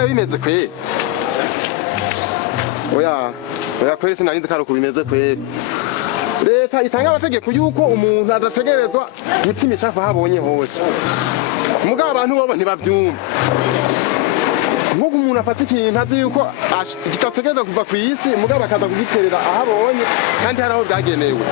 bisigaye bimeze kweri oya kweri sinarinzi ko ari uko bimeze kweri leta itanga amategeko yuko umuntu adategerezwa guta imicafu ahabonye hose mugabo abantu bobo ntibabyumva nk'uko umuntu afata ikintu azi yuko kitategereza kuva ku isi mugabo akaza kugiterera ahabonye kandi hari aho byagenewe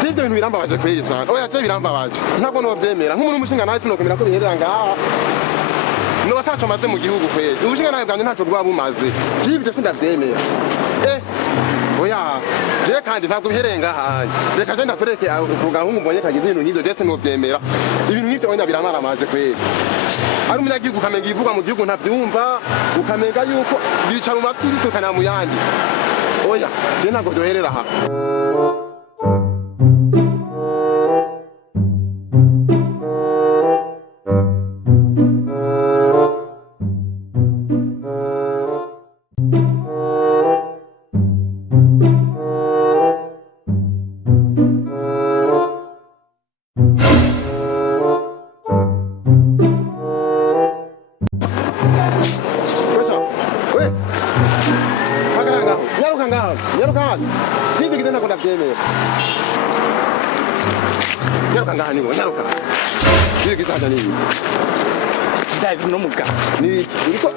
sibyo bintu birambabaje kweri cyane oya cyo birambabaje ntabwo nobyemera nk'umuntu umushinga nawe sinokomera ko biherera ngaha no batacu maze mu gihugu kweri ubushinga nawe bwanjye ntacyo bwa bumaze byibyo sindabyemera oya je kandi ntabwo bihereye ngaha reka je ndakureke uvuga nk'umbonye kagize ibintu nk'ibyo je sinobyemera ibintu nk'ibyo onya biramaramaje kweri ari umunyagihugu ukamenga ivuga mu gihugu ntabyumva ukamenga yuko bicara mu matwi bisukana mu yandi oya je ntabwo byoherera aha nyaruka bigizaga nibi David no muga ni uriko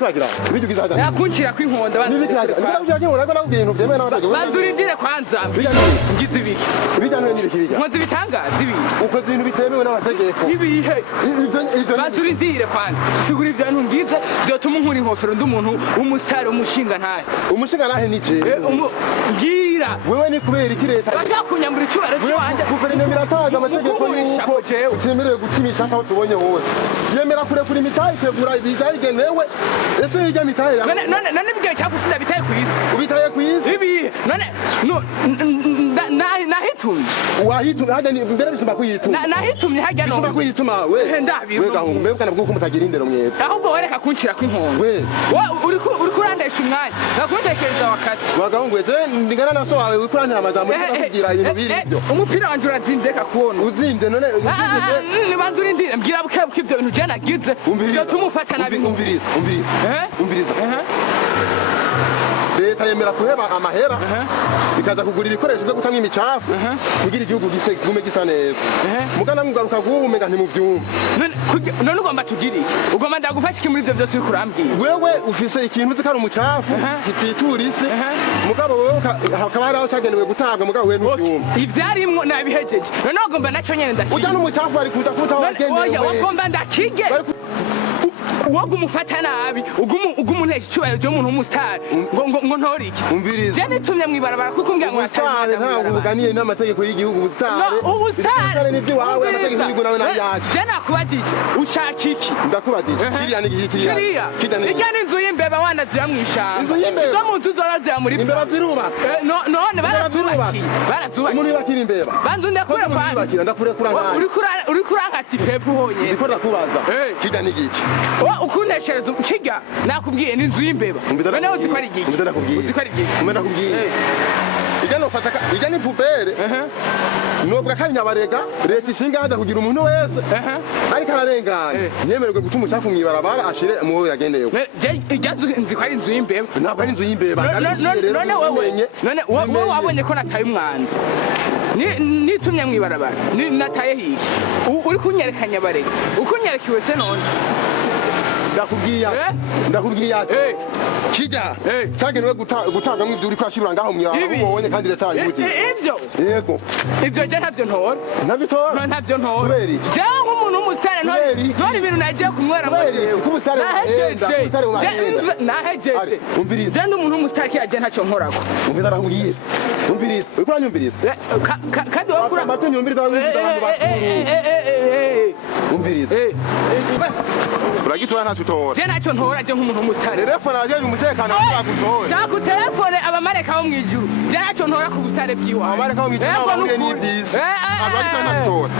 uragira bigizaga yakunchira kwinkonda bantu bigizaga ndaje urako nakubwiye ibintu byemeye n'abadaga banzurindire kwanza ngize ibiki bijyana n'ibiki bijya nkoze bitangaza ibi uko ibintu bitemewe n'amategeko ibihe banzurindire kwanza sigura ibyantu ngize byotuma nkuri inkofero ndumuntu umusitari umushinga ntahe nije ngira wewe ni kubera iki leta bazakunyambura icyubaro cy'wanje guverinoma irataga amategeko yuko utemerewe gukimisha aho tubonye hose yemera kuri mitayi tegura ibizayigenewe ese hirya mitayi none bigeye cyafusinda bitaye ku isi ubitaye ku isi ibi none nahitumye wahitumye hajya mbere bisumba kuyituma nahitumye hajya no bisumba kuyituma we ndabiyo wega mbebwa nabwo ko mutagira indero mwebwe ahubwo wereka kunshira kw'inkongo we uri kurandesha umwanya nakundeshereza wakati wagahungwe je ndigana naso wawe uri kurantira amajambo kugira ibintu biri byo umupira wanje urazinze kakubona uzinze none ni banzuri ndire mbwira bukebwe ibyo bintu je nagize byo tumufata nabi umviriza leta yemera kuheba amahera ikaza kugura ibikoresho byo gutamwa imicafu kugira igihugu gigume gisa neza mugana mugaruka guhumeka ntimuvyumva none ugomba tugire iki ugomba ndagufasha iki muri ivyo byose uri kurambwira wewe ufise ikintu uzi ko ari umucafu kititura isi mugabo wewe hakaba hari aho cyagenewe gutabwa mugabo wewe ntuvyumva ivyarimwo nabihejeje none ugomba naco nyene ndakige ujya n'umucafu ari kuza kuta wagenewe oya ugomba ndakige woga umufata nabi ugumunesha icyubahiro cyo umuntu w'umusitari ngo ntoriki umviriza je nitumye mwibarabara kuko umbwira ngo umusitari ntabwo ubuganiye n'amategeko y'igihugu ubusitari nibyo wawe amategeko y'igihugu nawe nayaje je nakubajije ushaka iki ndakubajije kiriya ni kiriya irya ni inzu y'imbeba wanazira mw'ishamba inzu y'imbeba zo mu nzu zorazira muri imbeba zirubaka none barazubakiye umuntu yubakira imbeba banzu ndakure kwani ndakurekura uri kurankata ipepu honyene ndiko ndakubaza kirya ni giki ukuneshereza kiga nakubwiye ni inzu y'imbeba none uzi ko ari igiki uzi ko ari igiki ndakubwiye ijya ni Poubelle nubwo kandi nyabarega leta ishinga hajya kugira umuntu wese ariko ararenganye nyemererwe guca umucafu mwibarabara ashire mu yagendeyeho nzi ko ari inzu y'imbeba ntabwo ari inzu y'imbeba none wowe wabonye ko nataye umwanda nitumye mwibarabara nataye hiki uri kunyereka nyabarega ukunyerekiwe se none ndakubwiye ati kijya cyagenewe gutangamo ibyo uri kwashibura ngaho mubonye kandi leta yayibugiye ivyo ivyo je ntavyo ntora ntavyo ntora jewe nk'umuntu w'umusitari ntora ibintu nagiye kumwera nahejeje je ndi umuntu w'umusitari kiyaje ntacyo nkorako umviriza ndakubwiye umviriza uri kuranyumviriza kandi wowe kura amatwi nyumviriza umviriza uragitora ntacyo utora je ntacyo ntora je nk'umuntu w'umusitari telefone abajeje umutekano bagutora shaku telefone abamareka bo mw'ijuru je ntacyo ntora ku busitari bw'iwawe abamareka bo mw'ijuru bahuriye n'ibyiza abagitora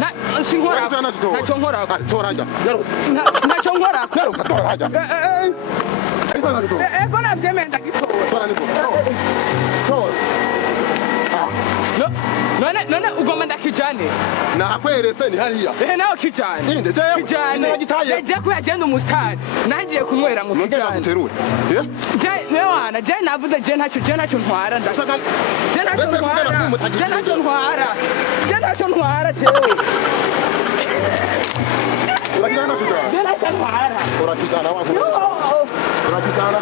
ntacyo utora tora njya ntacyo nkorako tora njya ego navyemeye ndagitora tora none ugomba ndakijane nakweretse ni hariya nawe kijane inde kijane je ko yagenda umusitari nangiye kunywera ngo kijane guterura je wana je navuze je ntacyo ntwara ndashaka je ntacyo ntwara jewe urakijana kujana je ntacyo ntwara urakijana wako urakijana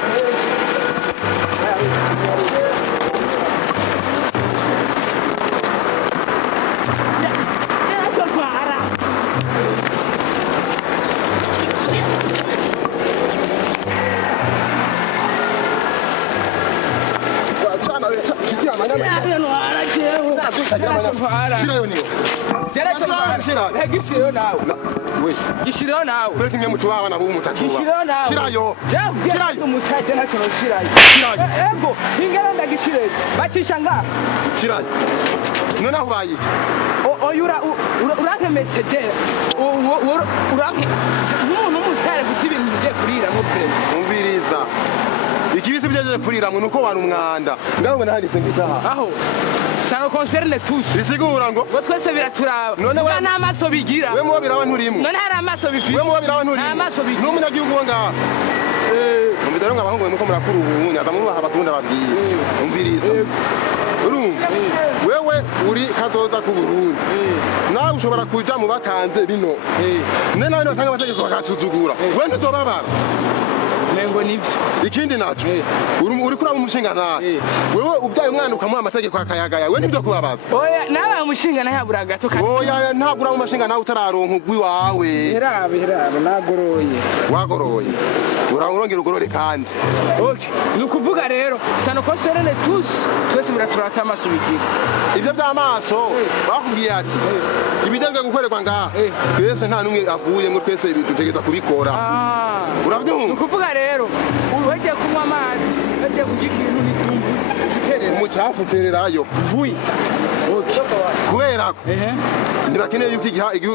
Gishirayo nawe. Kuri kimwe mutu bana bo mutakiwa. Gishirayo nawe. Shirayo. Shirayo umutaje nacyo shirayo. Shirayo. Ego, ingera ndagishire. Bacisha nga. Shirayo. None aho bayi. Oyura uranke message. Uranke. Umuntu umutare gutibira ibintu kurira ngo pre. Umviriza. Ikibisi byeje kurira ngo nuko wari umwanda. Ngaho nahise ngitaha. Aho. Ça nous concerne tous. Bisigura ngo twese biraturaba. None n'amaso bigira. We mubo birawa nturimo. None hari amaso bifite. We mubo birawa nturimo. Amaso bigira. N'umunyagihugu ngaha. Umvidaro ngabahungu nuko murakuru ubu nyadamu abatunda babwiye. Umviriza. Urumva. Wewe uri kazoza ku Burundi. Nawe ushobora kuja mu bakanze bino. None nawe batanga amategeko bakasuzugura. We ntuzobabara. Mengo nivyo. Ikindi naco. Uri kuraba umushinga nawe. Wewe ubyaye umwana ukamuha amategeko akayagaya. We nivyo kubabaza. Oya nawe umushinga nahabura gato kandi. Oya ntagura umushinga nawe utararonka ugwi wawe. Herabe nagoroye. Wagoroye. Urongera ugorore kandi. Okay. Nukuvuga rero sano concerne tous. Twese biraturata amaso bigira. Ibyo by'amaso bakubwiye ati ibijyanga gukorerwa ngaha. Twese nta numwe avuye ngo twese dutegeza kubikora. Urabyumva? Nukuvuga rero uwege kunywa amazi uwege kugira ikintu nitumbu tuterera umucafu tererayo buyi kubera ko ntibakeneye yuko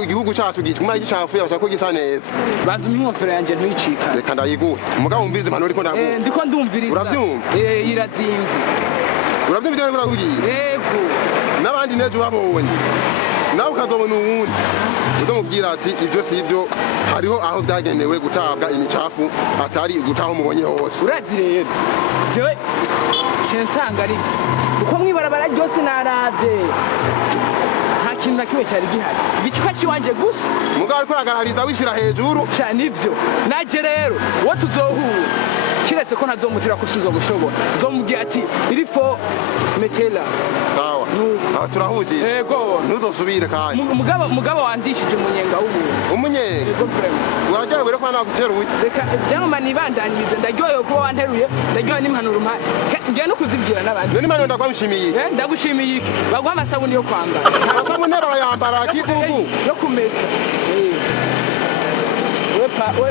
igihugu cyacu gituma gicafu yabasha ko gisa neza bazuma inkofero yanjye ntuyicika reka ndayiguhe umugabo umvize impanuro ariko ndaguha ndiko ndumviriza urabyumva irazimvye urabyumva ibyo birakubwiye yego n'abandi nejo babonye nawe ukazobona uwundi uzomubwira ati ibyo si ibyo hariho aho byagenewe gutabwa imicafu atari gutaho mubonye hose urazi rero jewe nsanga ari uko mwibarabara ryose naravye nta kintu na kimwe cyari gihari igicupa kiwanje gusa mugabo ariko aragaragariza wishira hejuru cyane ivyo naje rero wo tuzohura kiretse ko ntazomutira kusuza gushobora nzomubwira ati iri fo metela sawa aha turahugire yego ntuzosubire kandi mugabo wandishije umunyenga w'ubuntu umunyenga yego vraiment uraryohewe ko naguteruye reka byangoma nibandanyirize ndaryohewe kuba wanteruye ndaryohewe n'impanuro umpaye ngiye no kuzibwira n'abandi none impanuro ndakwishimiye ndagushimiye iki baguha amasabuni yo kwambara amasabuni barayambara kigugu yo kumesa we